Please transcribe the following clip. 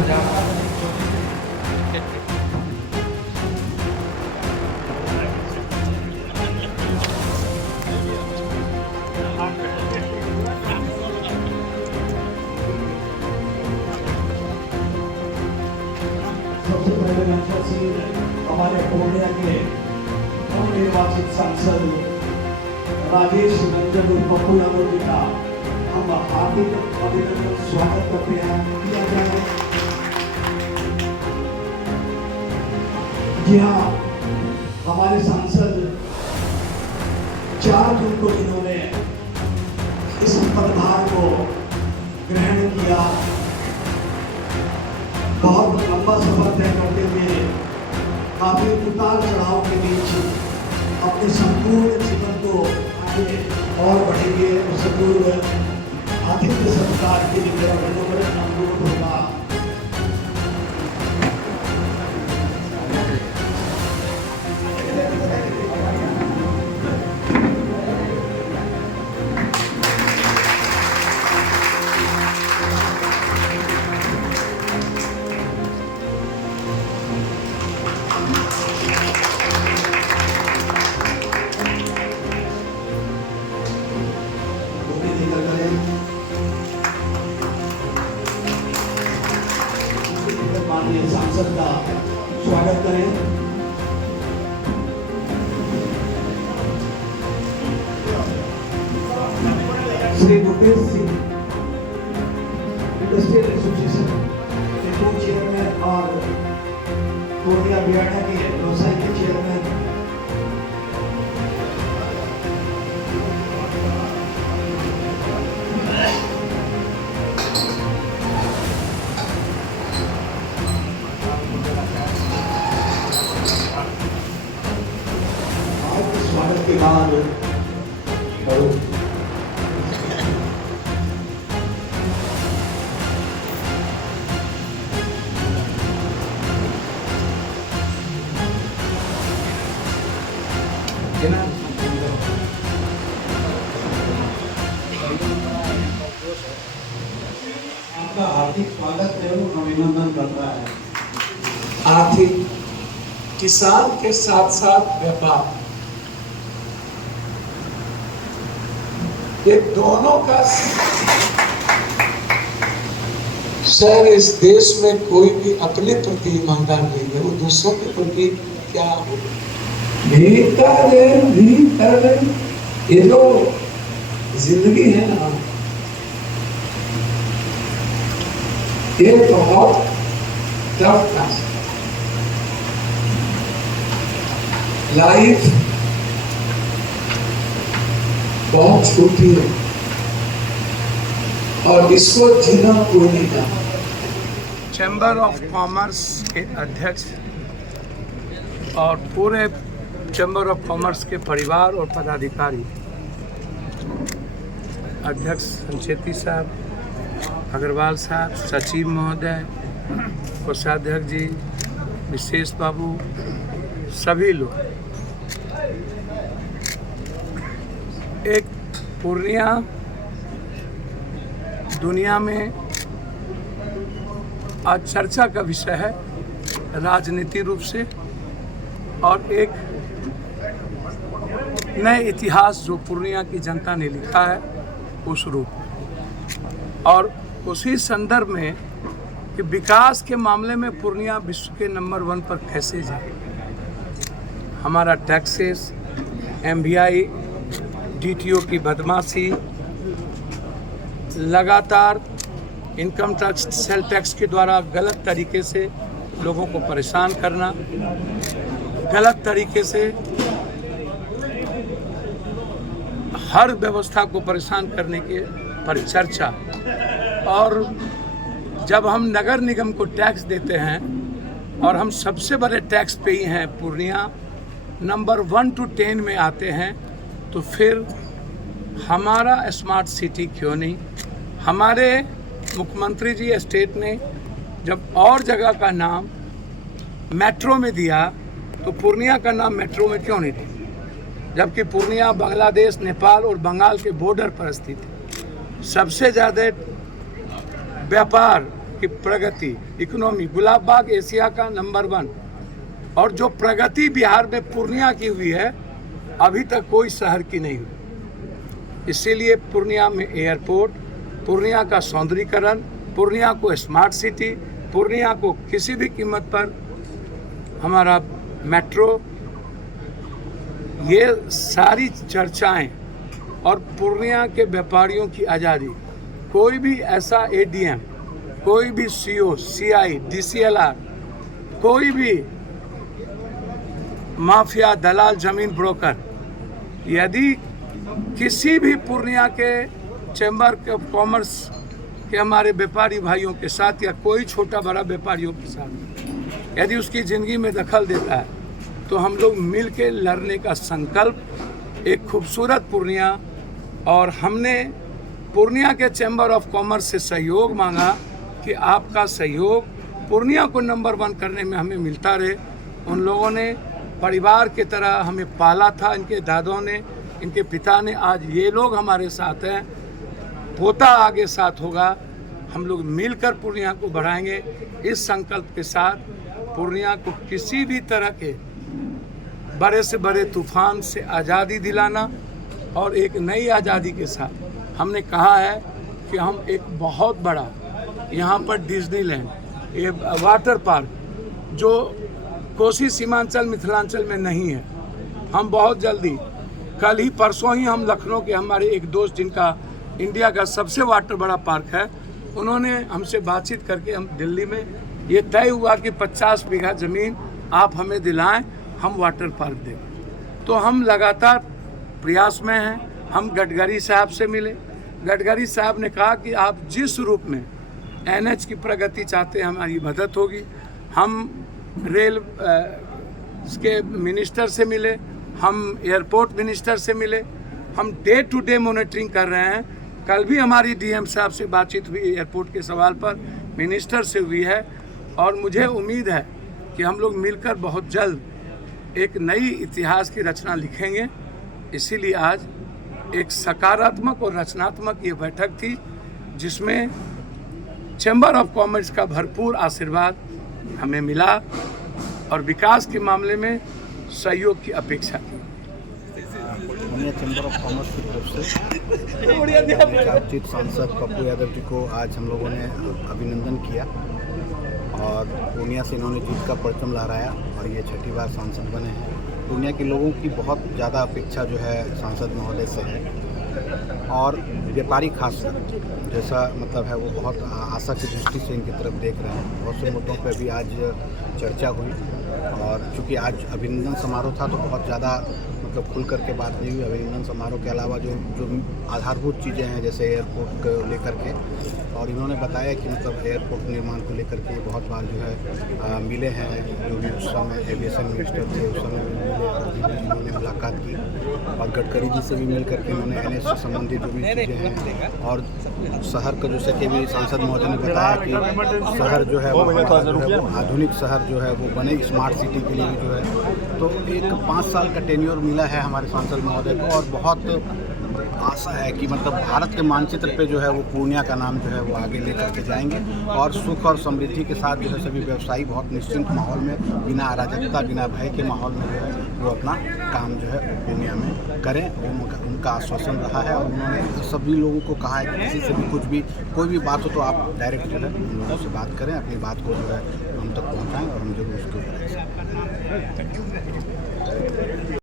सबसे पहले हमारे पूर्णिया के नवनिर्वाचित सांसद राजेश रंजन पप्पू यादव जी का हम हार्दिक अभिनंदन स्वागत करते हैं। किया जाए जी हाँ, हमारे सांसद 4 जून को जिन्होंने इस पदभार को ग्रहण किया, बहुत लंबा सफर तय करते हुए काफी उतार चढ़ाव के बीच अपने संपूर्ण जीवन को आगे और बढ़ेंगे। संपूर्ण आतिथ्य सत्कार के लिए मेरा मनोबल अनुरोध होगा। माननीय सांसद का स्वागत करें। श्री मुकेश सिंह इंडस्ट्रियल एसोसिएशन के को चेयरमैन और पूर्णिया बियाणा के व्यवसाय के चेयरमैन, स्वागत के बाद आपका हार्दिक स्वागत एवं अभिनंदन करता है। आर्थिक किसान के साथ साथ व्यापार, ये दोनों का सर, इस देश में कोई भी अपने प्रति ईमानदार नहीं है, वो दूसरों के प्रति क्या हो ये जो जिंदगी है ना, ये बहुत टफ टास्क। लाइफ बहुत छोटी है और इसको जीना कोई नहीं जानता। चैम्बर ऑफ कॉमर्स के अध्यक्ष और पूरे चैम्बर ऑफ कॉमर्स के परिवार और पदाधिकारी, अध्यक्ष संचेती साहब, अग्रवाल साहब, सचिव महोदय, कोषाध्यक्ष जी, विशेष बाबू, सभी लोग, एक पूर्णिया दुनिया में आज चर्चा का विषय है राजनीतिक रूप से, और एक नए इतिहास जो पूर्णिया की जनता ने लिखा है उस रूप, और उसी संदर्भ में कि विकास के मामले में पूर्णिया विश्व के नंबर 1 पर कैसे जाए। हमारा टैक्सेस, MVI, DTO की बदमाशी, लगातार इनकम टैक्स, सेल टैक्स के द्वारा गलत तरीके से लोगों को परेशान करना, गलत तरीके से हर व्यवस्था को परेशान करने के पर चर्चा। और जब हम नगर निगम को टैक्स देते हैं और हम सबसे बड़े टैक्स पेई हैं, पूर्णिया नंबर 1 to 10 में आते हैं, तो फिर हमारा स्मार्ट सिटी क्यों नहीं? हमारे मुख्यमंत्री जी स्टेट ने जब और जगह का नाम मेट्रो में दिया तो पूर्णिया का नाम मेट्रो में क्यों नहीं दिया? जबकि पूर्णिया बांग्लादेश, नेपाल और बंगाल के बॉर्डर पर स्थित है। सबसे ज़्यादा व्यापार की प्रगति, इकोनॉमी, गुलाब बाग एशिया का नंबर 1, और जो प्रगति बिहार में पूर्णिया की हुई है अभी तक कोई शहर की नहीं हुई। इसीलिए पूर्णिया में एयरपोर्ट, पूर्णिया का सौंदर्यीकरण, पूर्णिया को स्मार्ट सिटी, पूर्णिया को किसी भी कीमत पर हमारा मेट्रो, ये सारी चर्चाएं और पूर्णिया के व्यापारियों की आज़ादी, कोई भी ऐसा एडीएम, कोई भी सीओ, सीआई, डीसीएलआर, कोई भी माफिया, दलाल, जमीन ब्रोकर, यदि किसी भी पूर्णिया के चैम्बर ऑफ कॉमर्स के हमारे व्यापारी भाइयों के साथ या कोई छोटा बड़ा व्यापारियों के साथ यदि उसकी ज़िंदगी में दखल देता है तो हम लोग मिल के लड़ने का संकल्प, एक खूबसूरत पूर्णिया, और हमने पूर्णिया के चैम्बर ऑफ कॉमर्स से सहयोग मांगा कि आपका सहयोग पूर्णिया को नंबर 1 करने में हमें मिलता रहे। उन लोगों ने परिवार की तरह हमें पाला था, इनके दादों ने, इनके पिता ने, आज ये लोग हमारे साथ हैं, पोता आगे साथ होगा। हम लोग मिलकर पूर्णिया को बढ़ाएंगे। इस संकल्प के साथ पूर्णिया को किसी भी तरह के बड़े से बड़े तूफान से आज़ादी दिलाना, और एक नई आज़ादी के साथ हमने कहा है कि हम एक बहुत बड़ा यहाँ पर डिज्नीलैंड, ये वाटर पार्क जो कोसी सीमांचल मिथिलांचल में नहीं है, हम बहुत जल्दी, कल ही परसों ही हम लखनऊ के हमारे एक दोस्त जिनका इंडिया का सबसे वाटर बड़ा पार्क है, उन्होंने हमसे बातचीत करके हम दिल्ली में ये तय हुआ कि 50 बीघा ज़मीन आप हमें दिलाएं, हम वाटर पार्क दें। तो हम लगातार प्रयास में हैं। हम गडकरी साहब से मिले, गडकरी साहब ने कहा कि आप जिस रूप में एनएच की प्रगति चाहते हैं हमारी मदद होगी। हम रेल के मिनिस्टर से मिले, हम एयरपोर्ट मिनिस्टर से मिले, हम डे टू डे मॉनिटरिंग कर रहे हैं। कल भी हमारी डीएम साहब से बातचीत हुई एयरपोर्ट के सवाल पर, मिनिस्टर से हुई है, और मुझे उम्मीद है कि हम लोग मिलकर बहुत जल्द एक नई इतिहास की रचना लिखेंगे। इसीलिए आज एक सकारात्मक और रचनात्मक ये बैठक थी जिसमें चैम्बर ऑफ कॉमर्स का भरपूर आशीर्वाद हमें मिला और विकास के मामले में सहयोग की अपेक्षा की। पूर्णिया चैम्बर ऑफ कॉमर्स की तरफ से चर्चित सांसद पप्पू यादव जी को आज हम लोगों ने अभिनंदन किया, और पूर्णिया से इन्होंने जीत का परचम लहराया और ये 6ठी बार सांसद बने हैं। पूर्णिया के लोगों की बहुत ज़्यादा अपेक्षा जो है सांसद महोदय से है, और व्यापारी खासकर जैसा मतलब है वो बहुत आशा की दृष्टि से इनकी तरफ देख रहे हैं। बहुत से मुद्दों पर भी आज चर्चा हुई, और चूँकि आज अभिनंदन समारोह था तो बहुत ज़्यादा मतलब खुल करके बात नहीं हुई। अभिनंदन समारोह के अलावा जो आधारभूत चीज़ें हैं जैसे एयरपोर्ट को लेकर के, और इन्होंने बताया कि मतलब एयरपोर्ट निर्माण को लेकर के बहुत बार जो है मिले हैं, जो भी उस समय एविएशन मिनिस्टर थे उस समय भी मिले और इन्होंने मुलाकात की, और गडकरी जी से भी मिल करके उन्होंने एनएच से संबंधित जो भी चीज़ें हैं, और शहर का जैसे कि भी सांसद महोदय ने बताया कि शहर जो है वो आधुनिक शहर जो है वो बने, स्मार्ट सिटी के लिए भी जो है। तो एक 5 साल का टेन्योर मिला है हमारे सांसद महोदय को, और बहुत आशा है कि मतलब भारत के मानचित्र पे जो है वो पूर्णिया का नाम जो है वो आगे लेकर के जाएंगे, और सुख और समृद्धि के साथ जो है सभी व्यवसायी बहुत निश्चिंत माहौल में, बिना अराजकता, बिना भय के माहौल में जो है वो अपना काम जो है पूर्णिया में करें। उनका आश्वासन रहा है, और उन्होंने सभी लोगों को कहा है कि किसी से भी कुछ भी कोई भी बात हो तो आप डायरेक्ट जो है उन लोगों से बात करें, अपनी बात को जो है हम तक पहुँचाएँ, और हम जरूर उसके ऊपर